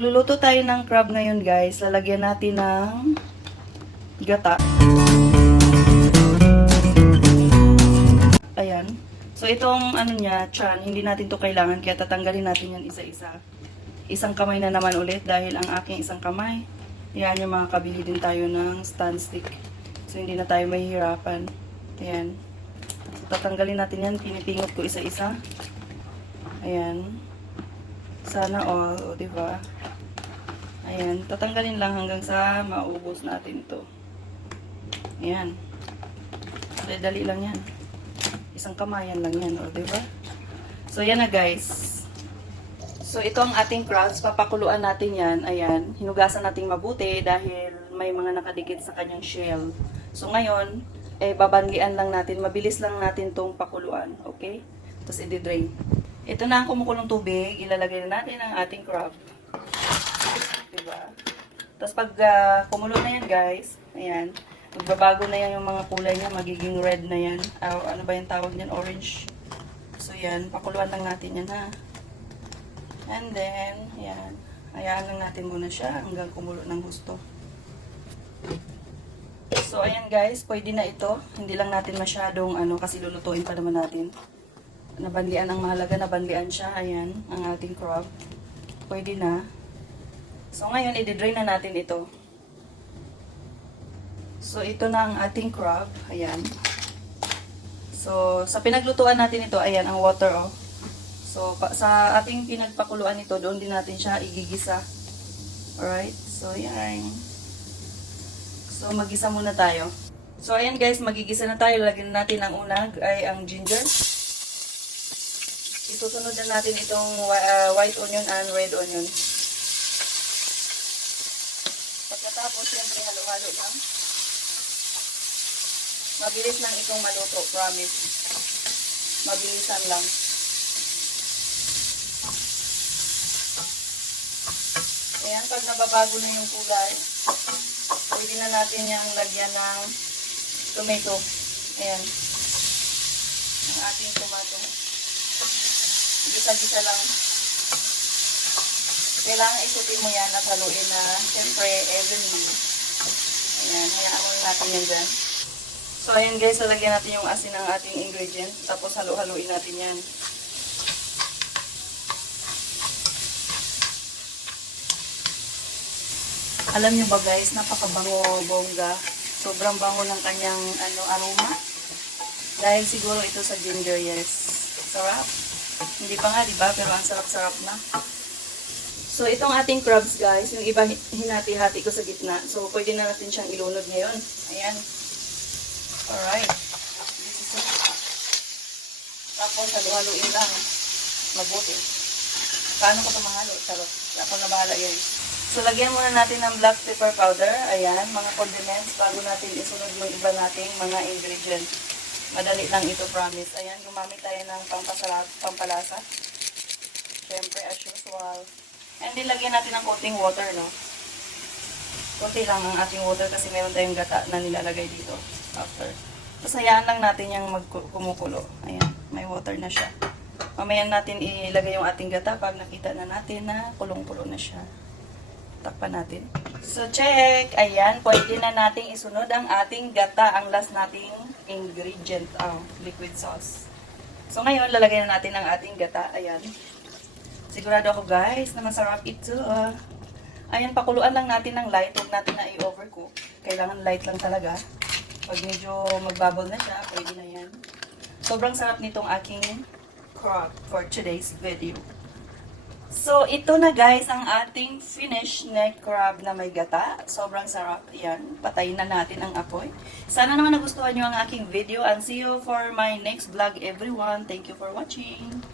Luluto tayo ng crab ngayon guys. Lalagyan natin ng gata. Ayan. So itong ano niya, tiyan, hindi natin to kailangan kaya tatanggalin natin yan isa-isa. Isang kamay na naman ulit dahil ang aking isang kamay. Yan yung mga kabili din tayo ng stand stick. So hindi na tayo mahihirapan. Ayan. So tatanggalin natin yan. Pinipingot ko isa-isa. Ayan. Sana all, o diba? Ayan, tatanggalin lang hanggang sa maubos natin to. Ayan. Dali lang yan. Isang kamayan lang yan, o diba? So, yan na guys. So, ito ang ating crabs. Papakuluan natin yan. Ayan. Hinugasan natin mabuti dahil may mga nakadikit sa kanyang shell. So, ngayon, babanlian lang natin. Mabilis lang natin tong pakuluan. Okay? Tapos, i-drain. Ito na ang kumukulong tubig. Ilalagay na natin ang ating crab. Diba? Tapos pag kumulo na yan guys, ayan, magbabago na yan yung mga kulay niya, magiging red na yan. Ano ba yung tawag niyan? Orange. So yan, pakuluan lang natin yan ha. And then, ayan, hayaan lang natin muna siya hanggang kumulo ng gusto. So ayan guys, pwede na ito. Hindi lang natin masyadong kasi lulutuin pa naman natin. Nabanlian ang mahalaga, nabanlian siya. Ayan, ang ating crab. Pwede na. So, ngayon, i-drain na natin ito. So, ito na ang ating crab. Ayan. So, sa pinaglutuan natin ito, ayan, ang water, oh. So, sa ating pinagpakuluan ito, doon din natin siya igigisa. Alright? So, ayan. So, magisa muna tayo. So, ayan guys, magigisa na tayo. Lagyan natin ang unag, ay ang ginger. Isusunod na natin itong white onion and red onion. Pagkatapos, siyempre, halo-halo lang. Mabilis lang itong maluto, promise. Mabilisan lang. Ayan, pag nababago na yung kulay, pwede na natin yung lagyan ng tomato. Ayan. Ang ating tomato. Gisa-gisa lang. Kailangan isutin mo yan at haluin na siyempre evenly. Ayan, hayaan mo natin yan dyan. So ayan guys, lalagyan natin yung asin ng ating ingredient. Tapos halu-haluin natin yan. Alam nyo ba guys, napakabango bongga. Sobrang bango ng kanyang aroma. Dahil siguro ito sa ginger, yes. Sarap. Hindi pa nga, diba? Pero ang sarap-sarap na. So, itong ating crabs, guys, yung iba hinati-hati ko sa gitna. So, pwede na natin siyang ilunod ngayon. Ayan. Alright. This is it. Tapos, halo-haloin lang. Mabuti. Paano ko ito mahalo? Charot. Ako na bahala, guys. So, lagyan muna natin ng black pepper powder. Ayan, mga condiments bago natin isunod yung iba nating mga ingredients. Madali lang ito, promise. Ayan, gumamit tayo ng pampalasa. Siyempre, as usual. And then, lagyan natin ng konting water, no? Konti lang ang ating water kasi meron tayong gata na nilalagay dito after. Tapos, hayaan lang natin yung kumukulo. Ayan, may water na siya. Mamaya natin ilagay yung ating gata pag nakita na natin na kulong-kulo na siya. Takpan natin. So, check! Ayan, pwede na nating isunod ang ating gata, ang last nating ingredient, liquid sauce. So, ngayon, lalagyan na natin ang ating gata. Ayan. Sigurado ako, guys, na masarap ito. Ayan, pakuluan lang natin ng light. Huwag natin na i-overcook. Kailangan light lang talaga. Pag medyo magbubble na siya, pwede na yan. Sobrang sarap nitong aking crab for today's video. So, ito na guys, ang ating finished neck crab na may gata. Sobrang sarap. Yan. Patayin na natin ang apoy. Sana naman nagustuhan nyo ang aking video and see you for my next vlog everyone. Thank you for watching.